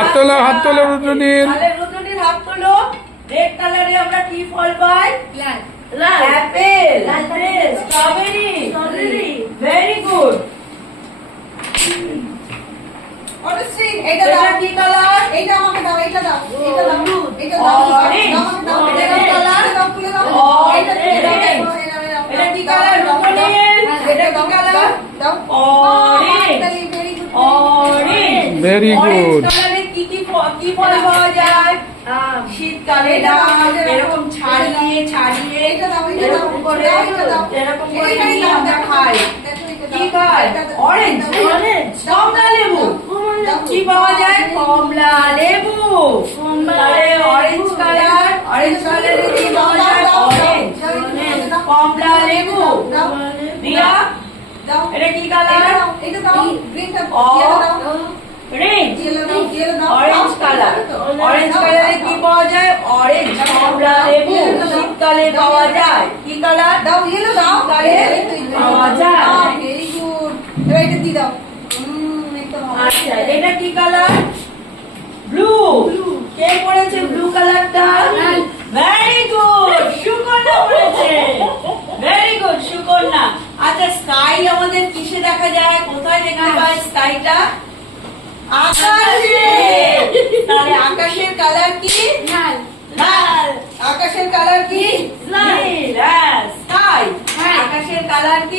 হাত তোলো রুদ্রনীল। তাহলে রুদ্রনীল হাত তোলো। রেড কালারে আমরা কি ফল পাই? Apple, strawberry, very good. এটা কি কালার? এইটা আমাকে দাও, এইটা দাও, এইটা দাও, এইটা দাও, অরেঞ্জ। দাও, এটা কি কালার? দাও, খুলে দাও, এইটা এটা কি কালার? রুদ্রনীল, এটা কি কালার? দাও, orange, orange. Very good. Orange কালারে কি ফল পাওয়া যায়? শীতকালে এরকম ছাড়িয়ে ছাড়িয়ে এইটা দাও, এইটা দাও, এরকম করে এইটা দাও, এরকম করে এইটাই নিয়ে দাও, আমরা দেখো, খাই। দেখো, এইটা কি দাও, খাই? এইটা দাও, অরেঞ্জ, অরেঞ্জ, কমলা লেবু। কি পাওয়া যায়? কমলা লেবু। তাহলে অরেঞ্জ কালারে কি পাওয়া যায়? অরেঞ্জ, কমলা লেবু। দিয়া, দাও, এটা কি এইটা কালার? দাও, এইটা দাও, গ্রিনটা অ- দাও, রেড, ইয়েলো দাও, ইয়েলো দাও, অরেঞ্জ কালার। অরেঞ্জ কালারে কি পাওয়া যায়? অরেঞ্জ, কমলা লেবু। শীতকালে পাওয়া যায় কি কালার? দাও, ইয়েলো দাও, শীতকালে পাওয়া যায়। Very good. এবার এটা দিয়ে দাও। একদম আচ্ছা, এটা কি কালার? ব্লু। কে পড়েছে ব্লু কালারটা? ভেরি গুড, সুকন্যা পড়েছে। Very good, Sukanya. আচ্ছা, স্কাই আমাদের কিসে দেখা যায়? কোথায় দেখতে পাই স্কাইটা? আকাশে। তাহলে আকাশের কালার কি? লাল। আকাশের কালার কি? নীল। স্কাই। আকাশের কালার কি?